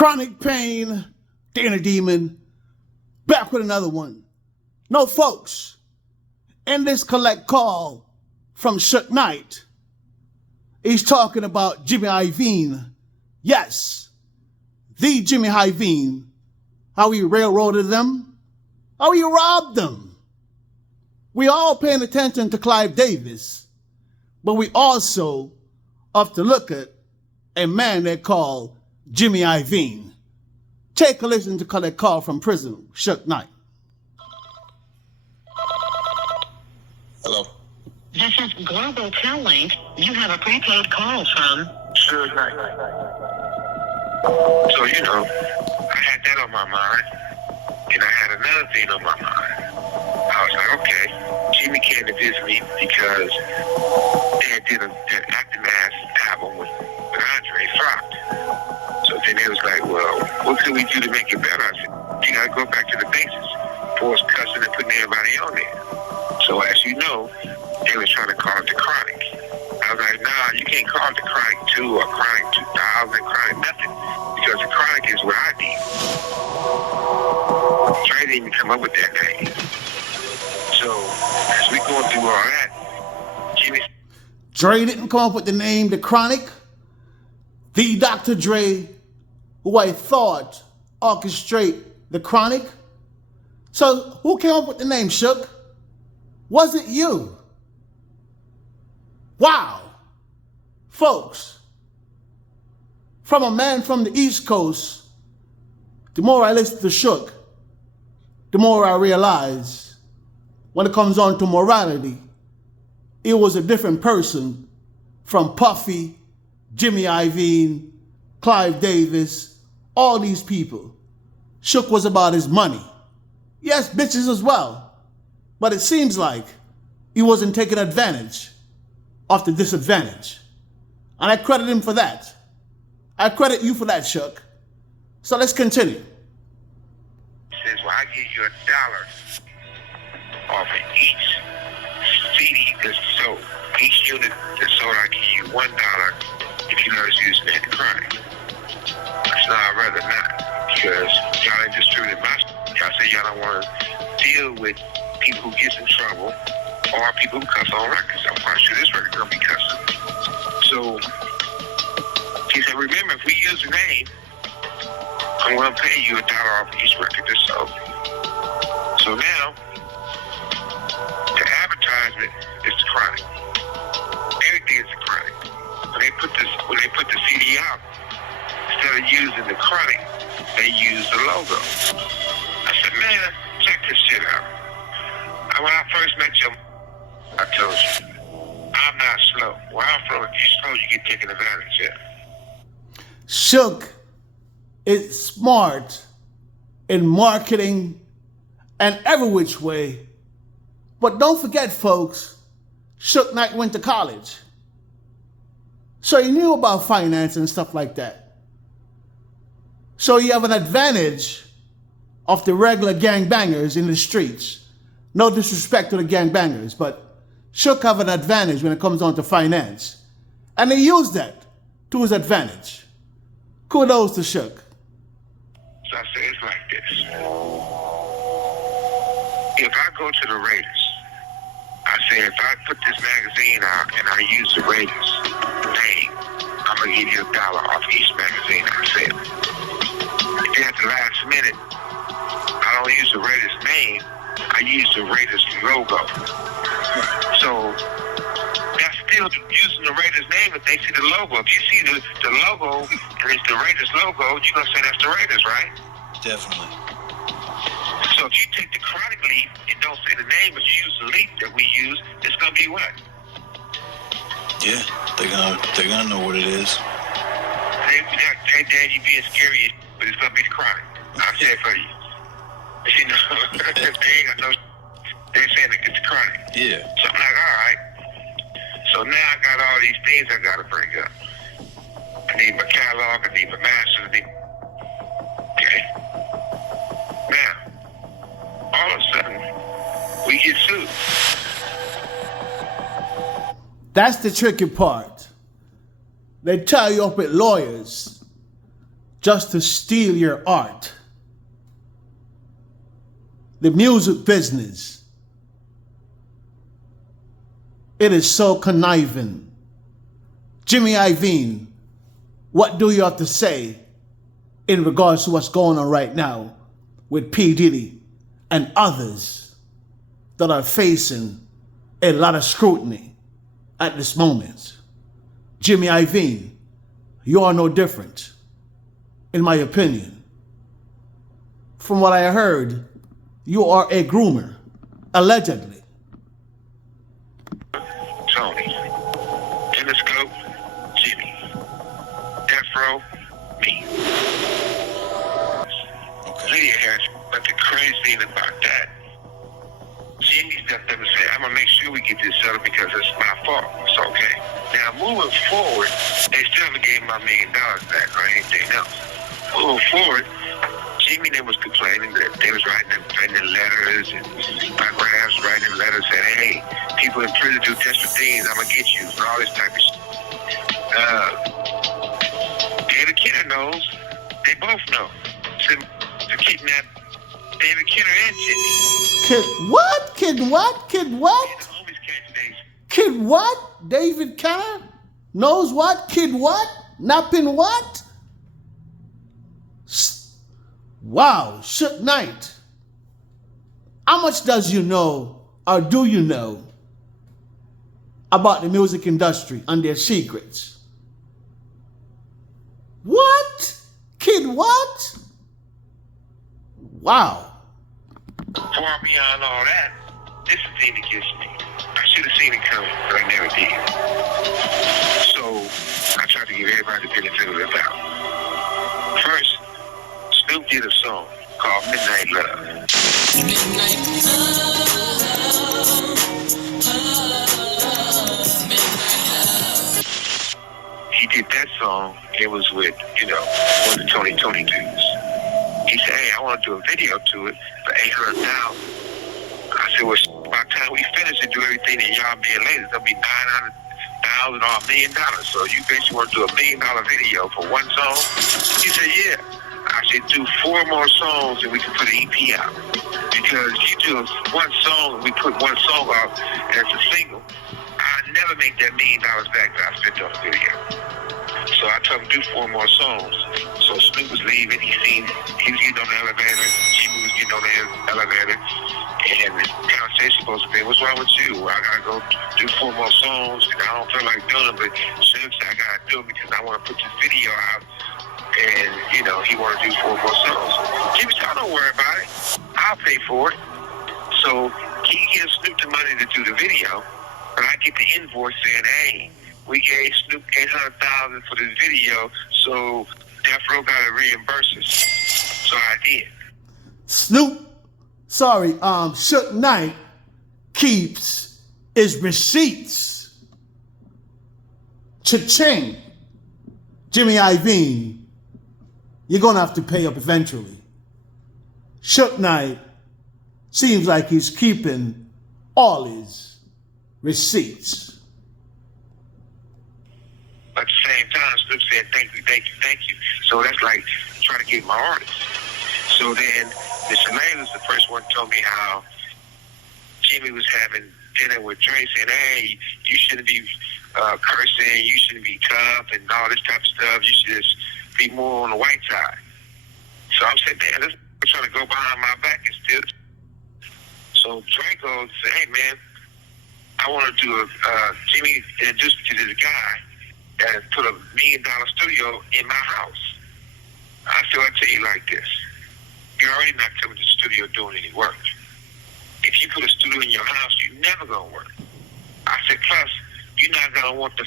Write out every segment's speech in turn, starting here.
Chronic Pain, Dana Demon, back with another one. No, folks, in this collect call from Suge Knight, he's talking about Jimmy IOVINE. Yes, the Jimmy IOVINE. How he railroaded them, how he robbed them. We all paying attention to Clive Davis, but we also have to look at a man they call Jimmy IOVINE. Take a listen to collect call from prison, Suge Knight. Hello. This is Global Tel-Link. You have a prepaid call from Suge Knight. So, I had that on my mind, and I had another thing on my mind. I was like, okay, Jimmy came to visit me because they did an acting ass album with Andre flopped. So then they was like, well, what can we do to make it better? I said, you gotta go back to the basics. Force cussing and putting everybody on there. So as you know, they was trying to call it the Chronic. I was like, nah, you can't call it the Chronic 2 or Chronic 2000, Chronic nothing. Because the Chronic is what I did. Dre didn't even come up with that name. So, as we going through all that, Jimmy... Dre didn't come up with the name The Chronic. The Dr. Dre, who I thought orchestrate The Chronic. So, who came up with the name, Suge? Was it you? Wow. Folks, from a man from the East Coast, the more I listen to Suge, the more I realize when it comes on to morality, it was a different person from Puffy, Jimmy IOVINE, Clive Davis, all these people. Suge was about his money. Yes, bitches as well. But it seems like he wasn't taking advantage of the disadvantage. And I credit him for that. I credit you for that, Suge. So let's continue. He says, well, I give you $1 off of each CD that's sold. Each unit that's sold, I give you $1 if you let us use that Chronic. I said, no, I'd rather not, because y'all ain't distributing my stuff. Y'all say y'all don't want to deal with people who get in trouble or people who cuss on records. I'm quite sure this record gonna be cussing. So he said, remember, if we use the name, I'm gonna pay you $1 off each record that's sold. So now, the advertisement is the Chronic. Everything is the Chronic. When they put the CD out, instead of using the Chronic, they use the logo. I said, man, check this shit out. When I first met you, I told you, I'm not slow. Where I'm from, if you're slow, you get taken advantage of. Suge is smart in marketing and every which way. But don't forget, folks, Suge Knight went to college. So he knew about finance and stuff like that. So you have an advantage of the regular gangbangers in the streets. No disrespect to the gangbangers, but Suge have an advantage when it comes down to finance. And he used that to his advantage. Kudos to Suge. So I say it's like this. If I go to the Raiders, I say if I put this magazine out and I use the Raiders name, I'm going to give you $1 off each magazine I sell. If then at the last minute, I don't use the Raiders name, I use the Raiders logo. So that's still using the Raiders name if they see the logo. If you see the logo and it's the Raiders logo, you're going to say that's the Raiders, right? Definitely. So if you take the Chronic leaf and don't say the name, but you use the leaf that we use, it's going to be what? Yeah, they're gonna know what it is. Hey, Dad, you being scary, but it's going to be the Chronic. I'll say it for you. You know, they're saying it's the Chronic. Yeah. So I'm like, all right. So now I got all these things I got to bring up. I need my catalog, I need my masters, okay. Now, all of a sudden, we get sued. That's the tricky part. They tie you up with lawyers. just to steal your art. The music business, it is so conniving. Jimmy Iovine, what do you have to say in regards to what's going on right now with P. Diddy and others that are facing a lot of scrutiny at this moment? Jimmy Iovine, you are no different, in my opinion. From what I heard, you are a groomer, allegedly. Tony. Interscope, Jimmy. Death Row, me. Lydia Harris, but the crazy thing about that, Jimmy stepped up and said, I'm going to make sure we get this settled because it's my fault. It's okay. Now, moving forward, they still haven't gave my $1 million back or anything else. Moving forward, Jimmy then was complaining that they was writing letters, and my grand's writing letters saying, hey, people in prison do desperate things, I'm going to get you, and all this type of shit. David Kidder knows, they both know. To kidnap David Kidder and Jimmy. Kid what? Kid what? Kid what? Yeah, the homies came today. Kid what? David Kidder knows what? Kid what? Napping what? Wow, Suge Knight. How much does you know, or do you know, about the music industry and their secrets? What? Kid what? Wow. Far beyond all that, this is the thing that gets me. I should have seen it coming, but I never did. So I tried to give everybody the benefit of the doubt. First, Snoop did a song called Midnight Love. He did that song. It was with, one of the Tony dudes. He said, hey, I want to do a video to it for $800,000. I said, well, by the time we finish and do everything and y'all being late, it's going to be $900,000 or $1 million. So you basically want to do $1 million video for one song? He said, yeah. I said, do 4 more songs and we can put an EP out. Because you do one song and we put one song out as a single, I never make that $1 million back that I spent on the video. So I told him to do 4 more songs. So Snoop was leaving. He was getting on the elevator. Jimmy was getting on the elevator. And the conversation was supposed to be, what's wrong with you? I got to go do 4 more songs. And I don't feel like doing them. But Suge said, I got to do it because I want to put this video out. And, he wanted to do 4 more songs. Jimmy said, don't worry about it. I'll pay for it. So he gives Snoop the money to do the video. But I get the invoice saying, hey, we gave Snoop $800,000 for this video, so Death Row got to reimburse us. So I did. Suge Knight keeps his receipts. Cha-ching. Jimmy Iovine, you're going to have to pay up eventually. Suge Knight seems like he's keeping all his receipts. At the same time, Snoop said, thank you. So that's like trying to get my artist. So then, the Shalays was the first one told me how Jimmy was having dinner with Dre saying, hey, you shouldn't be cursing, you shouldn't be tough and all this type of stuff. You should just be more on the white side. So I'm saying, man, this is trying to go behind my back and still. So Dre goes and said, hey, man, I want to do Jimmy introduced me to this guy that put $1 million studio in my house. I said, I'll tell you like this. You're already not coming to the studio doing any work. If you put a studio in your house, you're never going to work. I said, plus, you're not going to want the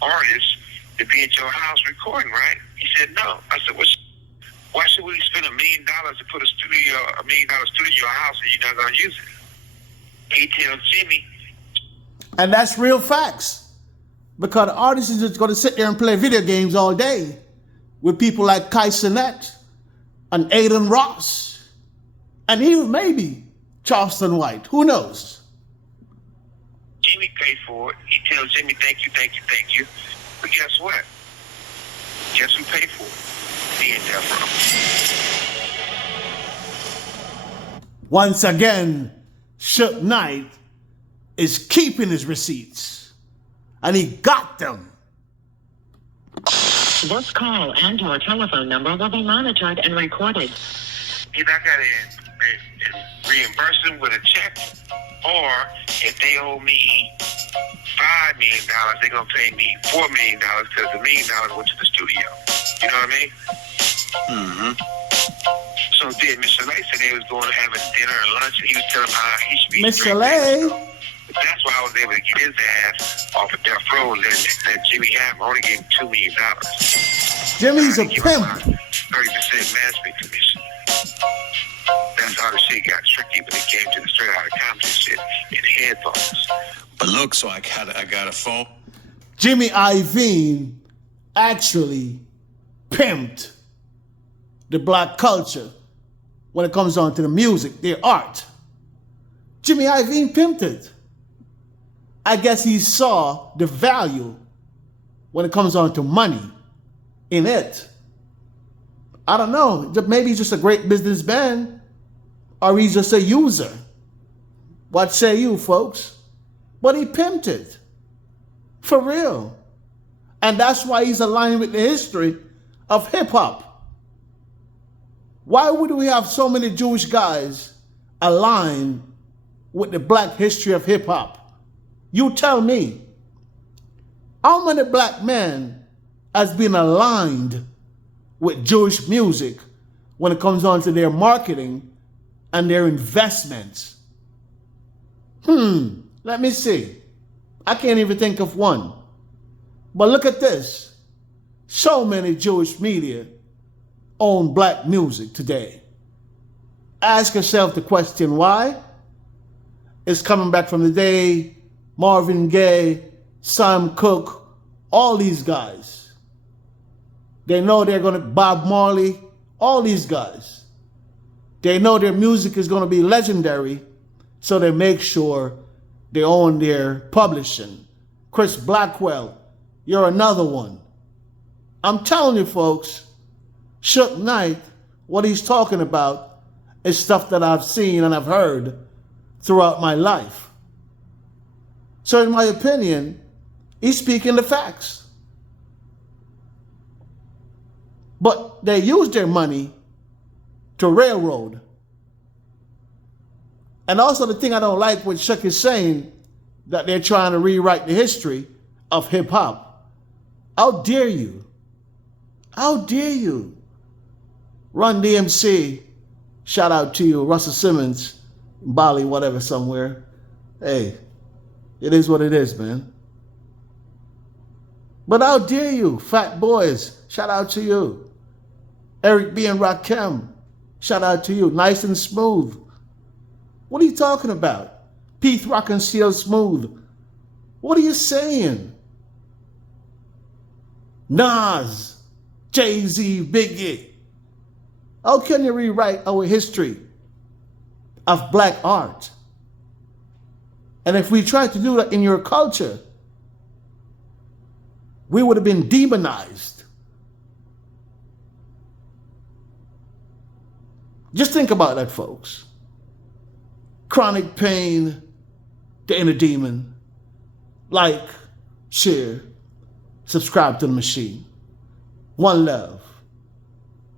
artist to be at your house recording, right? He said, no. I said, well, why should we spend $1 million to put $1 million studio in your house and you're not going to use it? He tells Jimmy. And that's real facts. Because the artist is just going to sit there and play video games all day with people like Kai Cenat and Aiden Ross and even maybe Charleston White. Who knows? Jimmy paid for it. He tells Jimmy, thank you. But guess what? Guess who paid for it? be in death row. Once again, Suge Knight is keeping his receipts. And he got them. This call and your telephone number will be monitored and recorded. Either I gotta reimburse them with a check, or if they owe me $5 million, they're gonna pay me $4 million because $1 million went to the studio. You know what I mean? Mm-hmm. So then Mr. Lay said they was going to have a dinner and lunch, and he was telling him how he should be. Mr. Lay. That's why I was able to get his ass off of death row, and then Jimmy Ham only gave him $2 million. Jimmy's a Give him pimp. 30% management commission. That's how the shit got tricky when it came to the straight out of Compton shit in headphones. But look, so I got a phone. Jimmy IOVINE actually pimped the black culture when it comes on to the music, their art. Jimmy IOVINE pimped it. I guess he saw the value when it comes on to money in it. I don't know. Maybe he's just a great businessman, or he's just a user. What say you, folks? But he pimped it. For real. And that's why he's aligned with the history of hip-hop. Why would we have so many Jewish guys aligned with the black history of hip-hop? You tell me. How many black men has been aligned with Jewish music when it comes on to their marketing and their investments? Let me see. I can't even think of one. But look at this. So many Jewish media own black music today. Ask yourself the question, why? It's coming back from the day Marvin Gaye, Sam Cooke, all these guys. They know they're going to, Bob Marley, all these guys. They know their music is going to be legendary, so they make sure they own their publishing. Chris Blackwell, you're another one. I'm telling you, folks, Suge Knight, what he's talking about is stuff that I've seen and I've heard throughout my life. So in my opinion, he's speaking the facts. But they use their money to railroad. And also the thing I don't like what Suge is saying, that they're trying to rewrite the history of hip-hop. How dare you? How dare you? Run DMC, shout out to you, Russell Simmons, Bali, whatever, somewhere. Hey, it is what it is, man. But how dare you, Fat Boys, shout out to you. Eric B. and Rakim, shout out to you, Nice and Smooth. What are you talking about? Pete Rock and CL Smooth. What are you saying? Nas, Jay-Z, Biggie. How can you rewrite our history of black art? And if we tried to do that in your culture, we would have been demonized. Just think about that, folks. Chronic Pain, The Inner Demon. Like, share, subscribe to the machine. One love.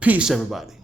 Peace, everybody.